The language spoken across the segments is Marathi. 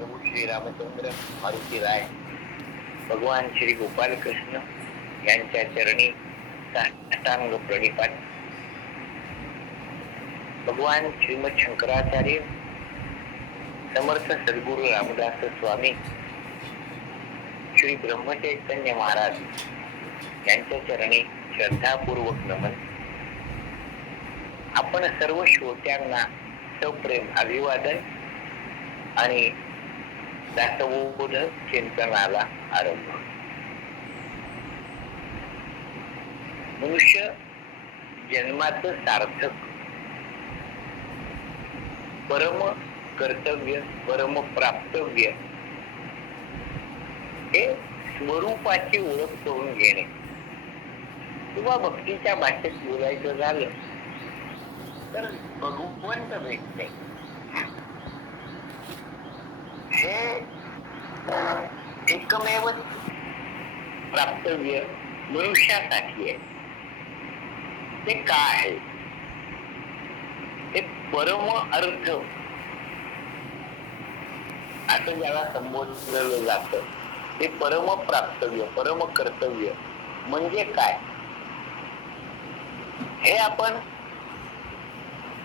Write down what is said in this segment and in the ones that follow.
प्रभू श्री रामचंद्र मारुती राय, भगवान श्री गोपाल कृष्ण यांच्या चरणी साष्टांग प्रणिपात. भगवान श्रीमद शंकराचार्य, समर्थ सद्गुरु रामदास स्वामी, श्री ब्रह्मचैतन्य महाराज यांच्या चरणी श्रद्धापूर्वक नमन. आपण सर्व श्रोत्यांना सप्रेम अभिवादन आणि दासबोध चिंतनाला आरंभ. मनुष्य जन्माचं सार्थक, परम कर्तव्य, परम प्राप्तव्य हे स्वरूपाची ओळख करून घेणे, किंवा भक्तीच्या भाषेत बोलायचं झालं तर भगवंत भेटणे, हे एकमेव प्राप्तव्य मनुष्यासाठी आहे. ते काय आहे? ते परम अर्थ असं ज्याला संबोधलं जातं, ते परम प्राप्तव्य, परम कर्तव्य म्हणजे काय, हे आपण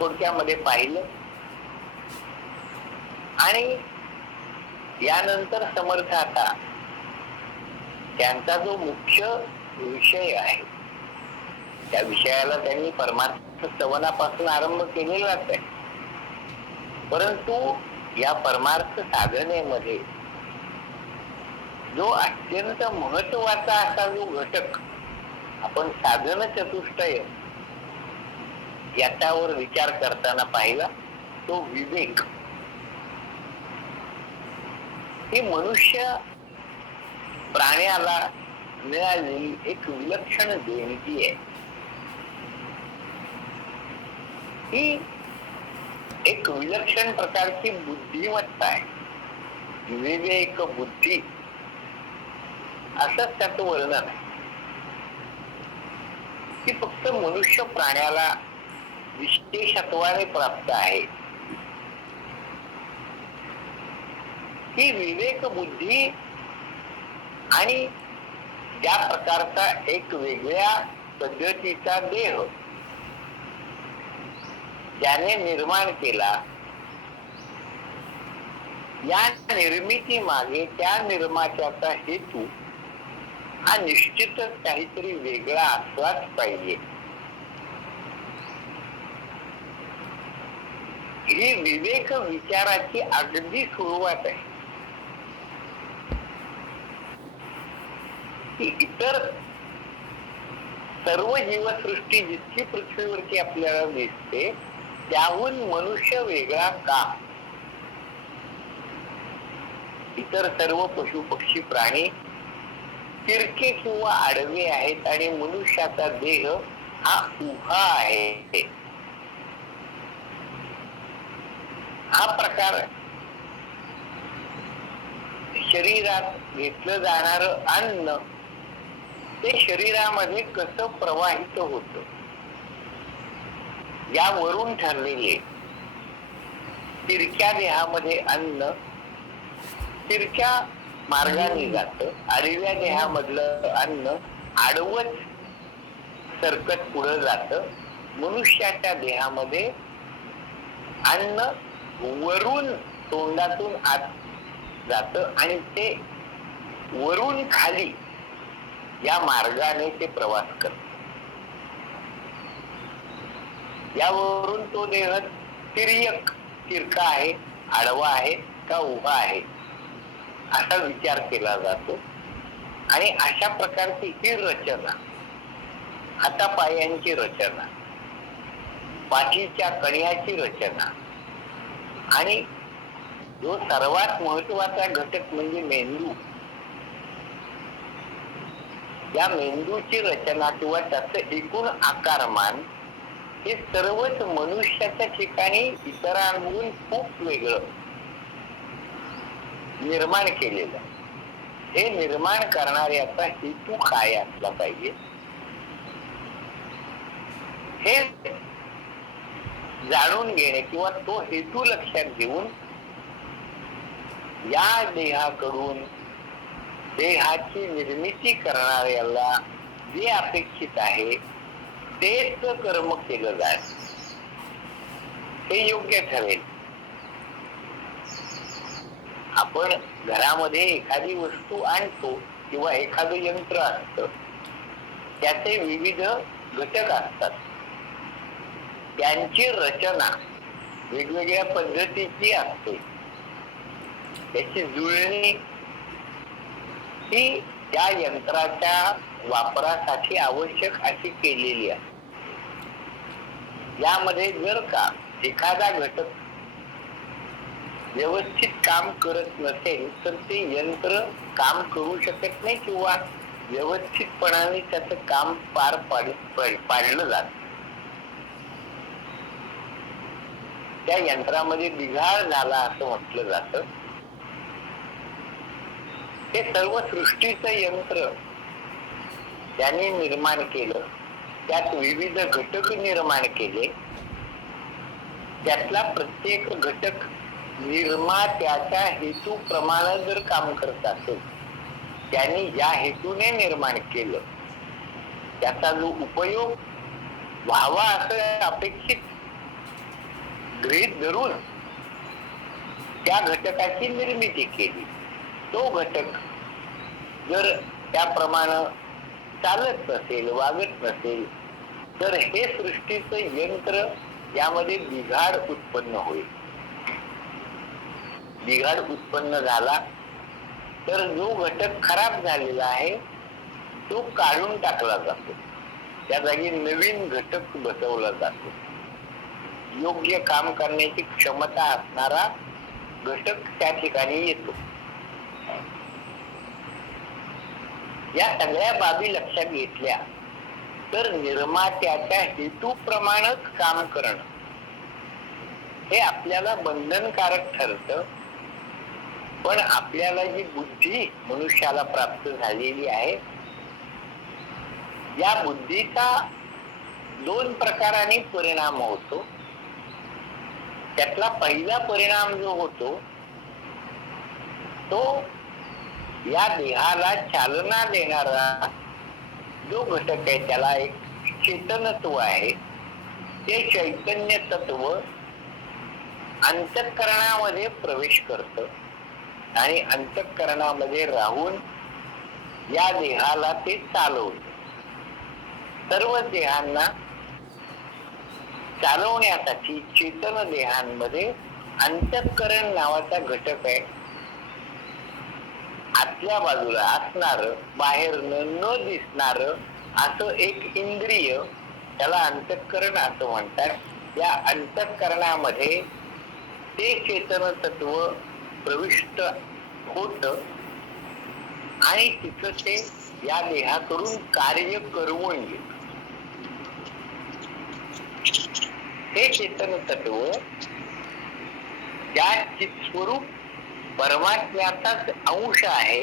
थोडक्यामध्ये पाहिलं. आणि यानंतर समर्थ आता त्यांचा जो मुख्य विषय आहे, त्या विषयाला त्यांनी परमार्थ स्तवनापासून आरंभ केलेलाच आहे. परंतु या परमार्थ साधनेमध्ये जो अत्यंत महत्वाचा असा जो घटक आपण साधन चतुष्टय याच्यावर विचार करताना पाहिला, तो विवेक. ही मनुष्य प्राण्याला मिळालेली एक विलक्षण देणगी आहे. ही एक विलक्षण प्रकारची बुद्धिमत्ता आहे. विवेक बुद्धी असंच त्याचं वर्णन आहे. ती फक्त मनुष्य प्राण्याला विशेषत्वाने प्राप्त आहे. ही विवेक बुद्धी आणि त्या प्रकारचा एक वेगळ्या पद्धतीचा देह ज्याने निर्माण केला, या निर्मिती मागे त्या निर्मात्याचा हेतू हा निश्चितच काहीतरी वेगळा असलाच पाहिजे. ही विवेक विचाराची अगदी सुरुवात आहे. इतर सर्व जीवसृष्टी जितकी पृथ्वीवरती आपल्याला दिसते, त्याहून मनुष्य वेगळा का? इतर सर्व पशु पक्षी प्राणी तिरके किंवा आडवे आहेत आणि मनुष्याचा देह हा उभा आहे. हा प्रकार शरीरात घेतलं जाणार अन्न ते शरीरामध्ये कसं प्रवाहित होतं, यावरून ठरलेले. तिरक्या देहामध्ये अन्न तिरक्या मार्गाने जातं, आडव्या देहामधलं अन्न आडवच सरकत पुढं जातं. मनुष्याच्या देहामध्ये अन्न वरून तोंडातून आत जातं आणि ते वरून खाली या मार्गाने ते प्रवास करत. यावरून तो देह तिरका आहे, आडवा आहे का उभा आहे असा विचार केला जातो. आणि अशा प्रकारची ही रचना, हातापायांची रचना, पाठीच्या कण्याची रचना आणि जो सर्वात महत्वाचा घटक म्हणजे मेंदू, या मेंदूची रचना किंवा त्याचं एकूण आकारमान हे सर्वच मनुष्याच्या ठिकाणी इतरांहून खूप वेगळं निर्माण केलेलं. हे निर्माण करणाऱ्याचा हेतू काय असला पाहिजे, हे जाणून घेणे किंवा तो हेतू लक्षात घेऊन या देहाकडून देहाची निर्मिती करणाऱ्याला जे अपेक्षित आहे तेच कर्म केलं जाईल, हे योग्य ठरेल. आपण घरामध्ये एखादी वस्तू आणतो किंवा एखादं यंत्र असतं, त्याचे विविध घटक असतात. त्यांची रचना वेगवेगळ्या पद्धतीची असते. त्याची जुळणी ही त्या यंत्राच्या वापरासाठी आवश्यक अशी केलेली आहे. यामध्ये जर का एखादा घटक व्यवस्थित काम करत नसेल तर ते यंत्र काम करू शकत नाही किंवा व्यवस्थितपणाने त्याचं काम पार पाडलं जात. त्या यंत्रामध्ये बिघाड झाला असं म्हटलं जातं. हे सर्व सृष्टीचं यंत्र त्याने निर्माण केलं, त्यात विविध घटक निर्माण केले. त्यातला प्रत्येक घटक निर्मात्याच्या हेतूप्रमाणे जर काम करत असेल, त्यांनी ज्या हेतूने निर्माण केलं त्याचा जो उपयोग व्हावा असं अपेक्षित गृहीत धरून त्या घटकाची निर्मिती केली, तो घटक जर त्याप्रमाणे चालत नसेल, वागत नसेल, तर हे सृष्टीचं यंत्र यामध्ये बिघाड उत्पन्न होईल. बिघाड उत्पन्न झाला तर जो घटक खराब झालेला आहे तो काढून टाकला जातो, त्या जागी नवीन घटक बसवला जातो. योग्य काम करण्याची क्षमता असणारा घटक त्या ठिकाणी येतो. या सगळ्या बाबी लक्षात घेतल्या तर निर्मात्याच्या हेतूप्रमाणेच काम करणं हे आपल्याला बंधनकारक ठरतं. पण आपल्याला जी बुद्धी मनुष्याला प्राप्त झालेली आहे, या बुद्धीचा दोन प्रकाराने परिणाम होतो. त्यातला पहिला परिणाम जो होतो तो या देहाला चालना देणारा जो घटक आहे, त्याला एक चेतनत्व आहे. ते चैतन्य तत्व अंतःकरणामध्ये प्रवेश करतं आणि अंतःकरणामध्ये राहून या देहाला ते चालवतं. सर्व देहांना चालवण्यासाठी चेतन देहांमध्ये अंतःकरण नावाचा घटक आहे. आतल्या बाजूला असणार, बाहेरनं न दिसणार असं एक इंद्रिय, त्याला अंतःकरण असं म्हणतात. या अंतःकरणामध्ये ते चेतन तत्व प्रविष्ट होत आणि तिथं ते या देहाकडून कार्य करवून घेत. हे चेतन तत्व त्या चित्स्वरूप परमात्म्याचाच अंश आहे.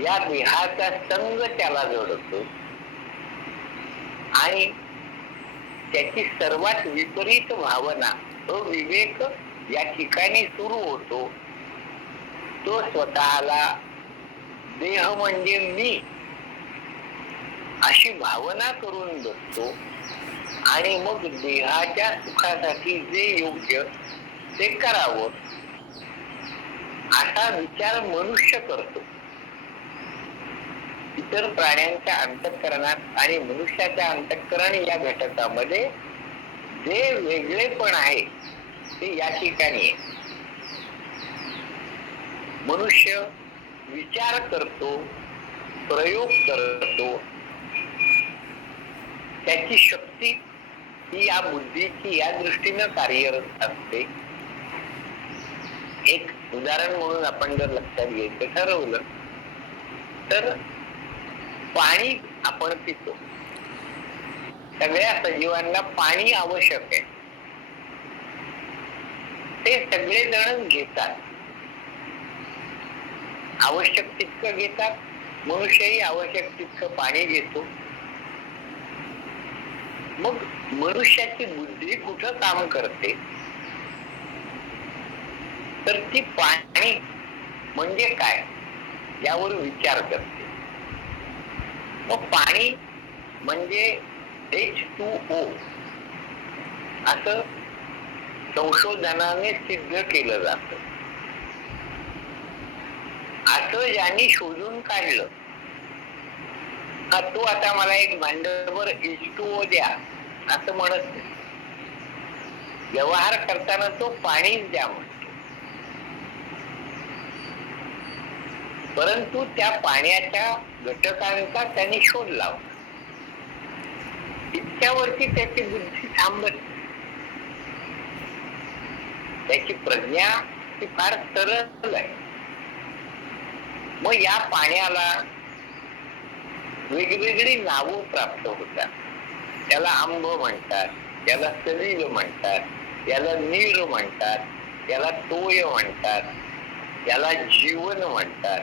या देहाचा संग त्याला जोडतो आणि त्याची सर्वात विपरीत भावना, तो विवेक या ठिकाणी सुरू होतो. तो स्वतःला देह म्हणजे मी अशी भावना करून बसतो आणि मग देहाच्या सुखासाठी जे योग्य ते करावं असा विचार मनुष्य करतो. इतर प्राण्यांच्या अंतःकरणात आणि मनुष्याच्या अंतःकरण या घटकामध्ये जे वेगळेपण आहे ते या ठिकाणी आहे. मनुष्य विचार करतो, प्रयोग करतो, त्याची शक्ती ही या बुद्धीची या दृष्टीनं कार्यरत असते. एक उदाहरण म्हणून आपण जर लक्षात घ्यायचं ठरवलं तर पाणी आपण पितो. सगळ्या सजीवांना पाणी आवश्यक आहे, ते सगळेजण घेतात, आवश्यक तितकं घेतात. मनुष्यही आवश्यक तितकं पाणी घेतो. मग मनुष्याची बुद्धी कुठं काम करते तर ती पाणी म्हणजे काय यावर विचार करते. मग पाणी म्हणजे H2O असं संशोधनाने सिद्ध केलं जात. असं ज्यांनी शोधून काढलं, तो आता मला एक भांडभर H2O द्या असं म्हणत नाही. व्यवहार करताना तो पाणीच द्या म्हणतो. परंतु त्या पाण्याच्या घटकांचा त्यांनी शोध लावला. इतक्यावरती त्याची बुद्धी थांबत, त्याची प्रज्ञा ती फार सरळ आहे. मग या पाण्याला वेगवेगळी नावं प्राप्त होतात. त्याला आंब म्हणतात, त्याला सलील म्हणतात, याला नीर म्हणतात, त्याला तोय म्हणतात, त्याला जीवन म्हणतात.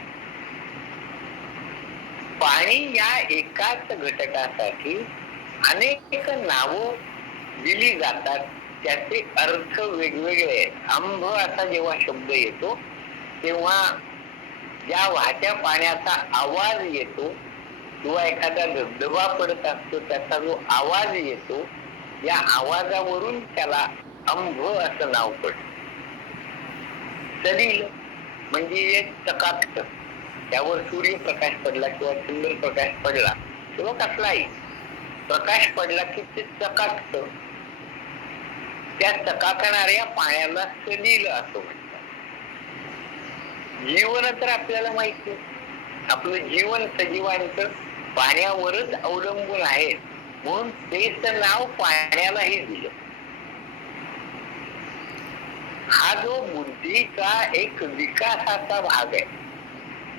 पाणी या एकाच घटकासाठी अनेक नावं दिली जातात. त्याचे अर्थ वेगवेगळे आहेत. आंब असा जेव्हा शब्द येतो तेव्हा ज्या वाहत्या पाण्याचा आवाज येतो किंवा एखादा धबधबा पडत असतो त्याचा जो आवाज येतो, या आवाजावरून त्याला अंभ असं नाव पडतं. सलील म्हणजे चकाकत, त्यावर सूर्यप्रकाश पडला किंवा चंद्रप्रकाश पडला किंवा कसलाही प्रकाश पडला की ते चकाकत. त्या चकाकणाऱ्या पाण्याला सलील असं म्हणतात. जीवन तर आपल्याला माहिती आहे, आपलं जीवन सजीवांचं पाण्यावरच अवलंबून आहे, म्हणून तेच नाव पाण्यालाही दिलं. हा जो बुद्धीचा एक विकासाचा भाग आहे,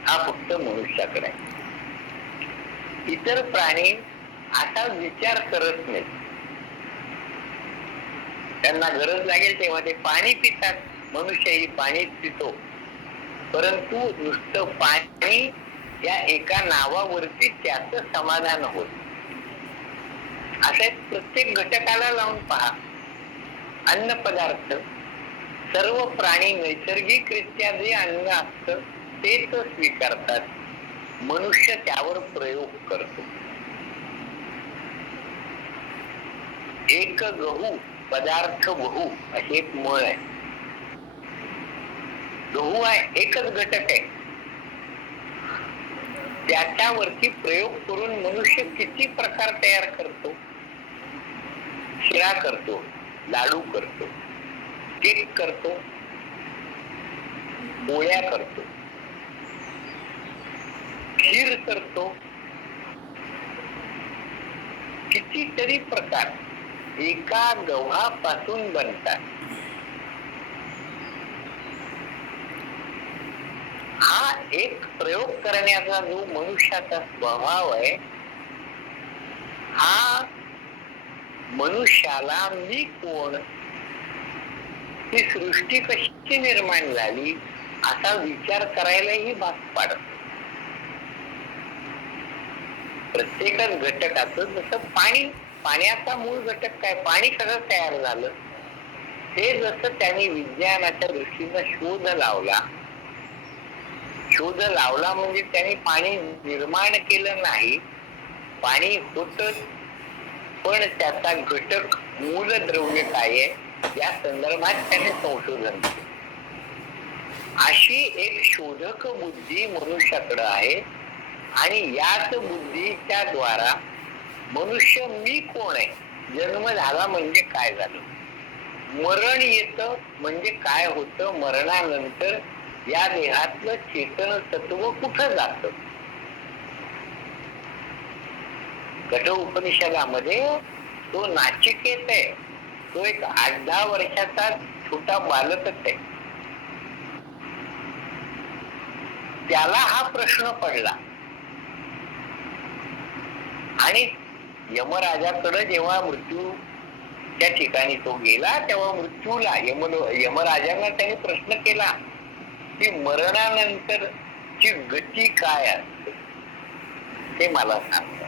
हा फक्त मनुष्याकडे आहे. इतर प्राणी असा विचार करत नाही. त्यांना गरज लागेल तेव्हा ते पाणी पितात. मनुष्यही पाणीच पितो, परंतु नुसतं पाणी या एका नावावरती त्याचं समाधान होत. असे प्रत्येक घटकाला लावून पहा. अन्न पदार्थ सर्व प्राणी नैसर्गिकरित्या जे अन्न असतं तेच स्वीकारतात. मनुष्य त्यावर प्रयोग करतो. एक गहू पदार्थ बहु अशी एक म्हण आहे. गहू आहे, एकच घटक आहे, त्याच्यावरती प्रयोग करून मनुष्य किती प्रकार तयार करतो. शिरा करतो, लाडू करतो, केक करतो, पोळ्या करतो, खीर करतो, कितीतरी प्रकार एका गव्हापासून बनतात. हा एक प्रयोग करण्याचा जो मनुष्याचा स्वभाव आहे, हा मनुष्याला मी कोण, ही सृष्टी कशी निर्माण झाली असा विचार करायलाही भाग पाडतो. प्रत्येकच घटकाचं जसं पाणी, पाण्याचा मूळ घटक काय, पाणी कसं तयार झालं हे जसं त्यांनी विज्ञानाच्या दृष्टीनं शोध लावला. शोध लावला म्हणजे त्यांनी पाणी निर्माण केलं नाही, पाणी होतच, पण त्याचा घटक मूलद्रव्य काय आहे या संदर्भात त्याने संशोधन केलं. अशी एक शोधक बुद्धी मनुष्याकडे आहे आणि याच बुद्धीच्या द्वारा मनुष्य मी कोण आहे, जन्म झाला म्हणजे काय झालं, मरण येतं म्हणजे काय होतं, मरणानंतर या देहातलं चेतन तत्व कुठं जातं. कठ उपनिषदामध्ये तो नाचिकेत आहे, तो एक 8-10 वर्षाचा छोटा बालकच आहे. त्याला हा प्रश्न पडला आणि यमराजाकडे जेव्हा मृत्यूच्या ठिकाणी तो गेला तेव्हा मृत्यूला यमराजांना त्याने प्रश्न केला की मरणानंतरची गती काय असते ते मला सांगा.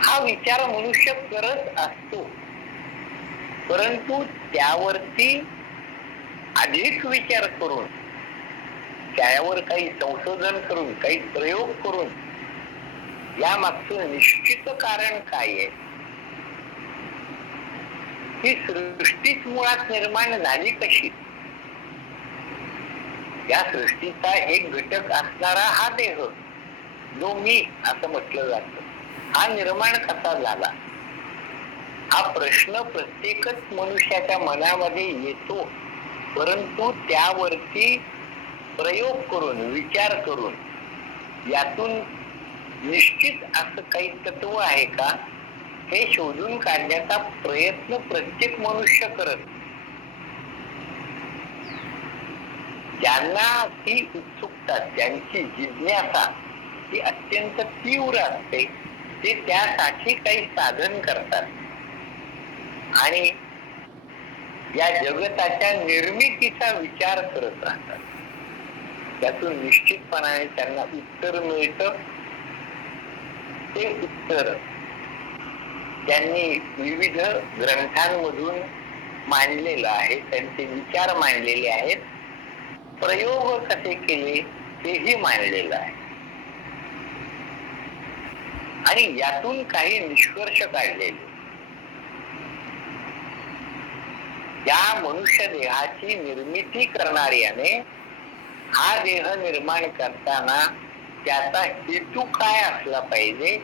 हा विचार मनुष्य करत असतो. परंतु त्यावरती अधिक विचार करून, त्यावर काही संशोधन करून, काही प्रयोग करून या मागचं निश्चित कारण काय आहे, ही सृष्टीच मुळात निर्माण झाली कशी, या सृष्टीचा एक घटक असणारा हा देह, जो मी असं म्हटलं जातं, हा निर्माण कसा झाला, हा प्रश्न प्रत्येकच मनुष्याच्या मनामध्ये येतो. परंतु त्यावरती प्रयोग करून, विचार करून, यातून निश्चित असं काही तत्व आहे का, हे शोधून काढण्याचा प्रयत्न प्रत्येक मनुष्य करत. ज्यांना ती उत्सुकता, त्यांची जिज्ञासा ही अत्यंत तीव्र असते, ते त्यासाठी काही साधन करतात आणि या जगताच्या निर्मितीचा विचार करत राहतात. त्यातून निश्चितपणाने त्यांना उत्तर मिळतं. ते उत्तर त्यांनी विविध ग्रंथांमधून मांडलेलं आहे, त्यांचे विचार मांडलेले आहेत, प्रयोग कसे केले तेही मांडलेलं आहे आणि यातून काही निष्कर्ष काढलेले. या मनुष्य देहाची निर्मिती करणाऱ्याने हा देह निर्माण करताना त्याचा हेतू काय असला पाहिजे,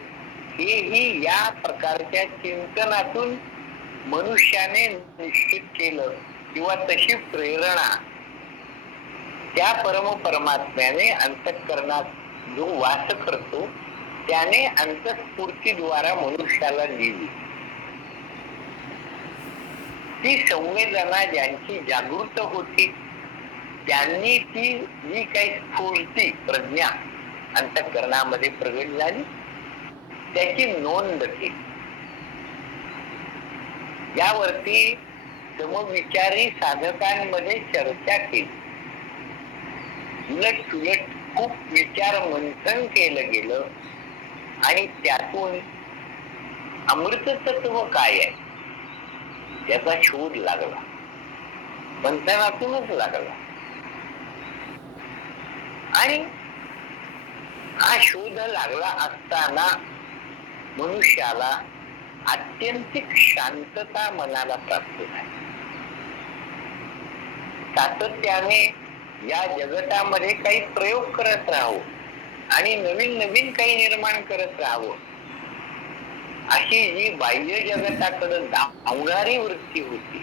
हेही या प्रकारच्या चिंतनातून मनुष्याने निश्चित केलं किंवा तशी प्रेरणा त्या परमात्म्याने अंतःकरणात जो वास करतो त्याने अंतःस्फूर्तीद्वारा मनुष्याला दिली. ती संवेदना ज्यांची जागृत होती त्यांनी ती जी काही स्फूर्ती प्रज्ञा अंतःकरणामध्ये प्रगट झाली त्याची नोंद केली. यावरती समविचारी साधकांमध्ये चर्चा केली. उलट सुलट खूप विचार मंथन केलं गेलं आणि त्यातून अमृत तत्व काय आहे त्याचा शोध लागला, मंथनातूनच लागला. आणि हा शोध लागला असताना मनुष्याला आत्यंतिक शांतता मनाला प्राप्त झाली. सातत्याने या जगतामध्ये काही प्रयोग करत राहावं आणि नवीन नवीन काही निर्माण करत राहावं, अशी जी बाह्य जगताकडे धावणारी वृत्ती होती,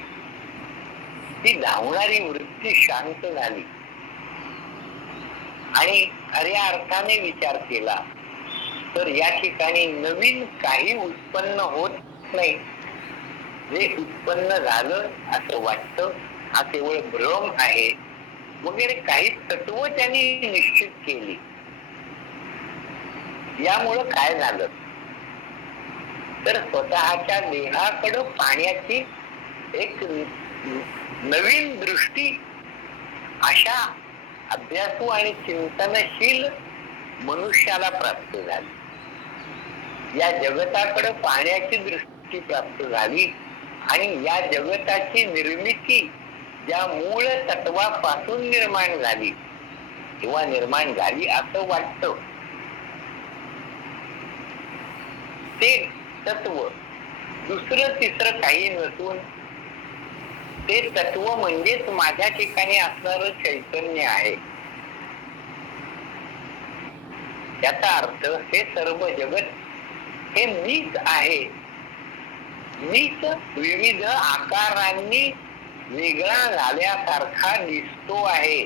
ती धावणारी वृत्ती शांत झाली आणि खऱ्या अर्थाने विचार केला तर या ठिकाणी नवीन काही उत्पन्न होत नाही. जे उत्पन्न झालं असं वाटतं हा केवळ भ्रम आहे वगैरे काही तत्व त्यांनी निश्चित केली. यामुळं काय झालं तर स्वतःच्या देहाकडे पाहण्याची एक नवीन दृष्टी अशा अभ्यासू आणि चिंतनशील मनुष्याला प्राप्त झाली. या जगताकडे पाहण्याची दृष्टी प्राप्त झाली आणि या जगताची निर्मिती ज्या मूळ तत्वापासून निर्माण झाली किंवा निर्माण झाली असं वाटतं, ते तत्व दुसरं तिसरं काही नसून ते तत्व म्हणजेच माझ्या ठिकाणी असणारं चैतन्य आहे. याचा अर्थ हे सर्व जगत हे मीच आहे. मीच विविध आकारांनी वेगळा झाल्यासारखा दिसतो आहे,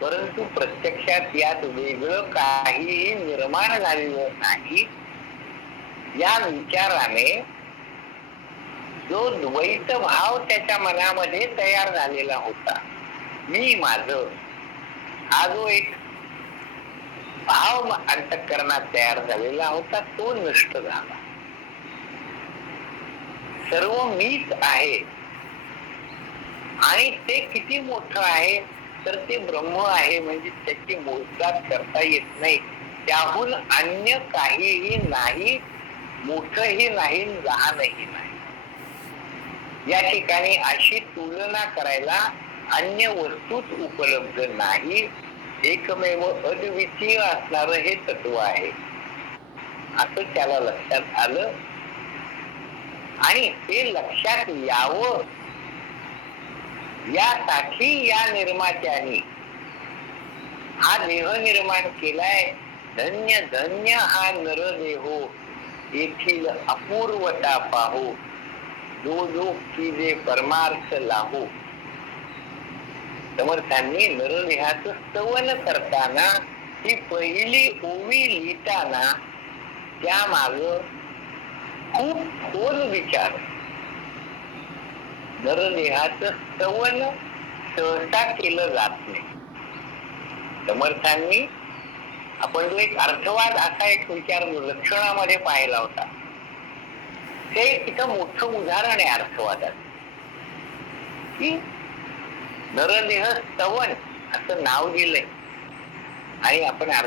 परंतु प्रत्यक्षात यात वेगळं काहीही निर्माण झालेलं नाही. या विचाराने जो द्वैत भाव त्याच्या मनामध्ये तयार झालेला होता, मी माझं, हा जो एक भाव अंतःकरणात तयार झालेला होता तो नष्ट झाला. सर्व मीच आहे आणि ते किती मोठं आहे तर ते ब्रह्म आहे, म्हणजे त्याची मोजदाद करता येत नाही. त्याहून अन्य काहीही नाही, मोठंही नाही, लहानही नाही. या ठिकाणी अशी तुलना करायला अन्य वस्तूच उपलब्ध नाही, एकमेव अद्वितीय असणारं हे तत्व आहे असं त्याला लक्षात आलं. आणि ते लक्षात यावं यासाठी या निर्मात्याने हा देह निर्माण केलाय. धन्य धन्य हा नरदेहो, येथील अपूर्वता पाहो, जो जो की परमार्थ लाहो. समर्थांनी नरदेहाचं स्तवन करताना ही पहिली ओवी लिहिताना त्या माग खूप खोल विचार. नरदेहाचं स्तवन सहसा केलं जात नाही. समर्थांनी आपण जो एक अर्थवाद असा एक विचार लक्षणामध्ये पाहिला होता, ते तिथं मोठं उदाहरण आहे अर्थवादात. की नरदेह स्तवन असं नाव दिलंय आणि आपण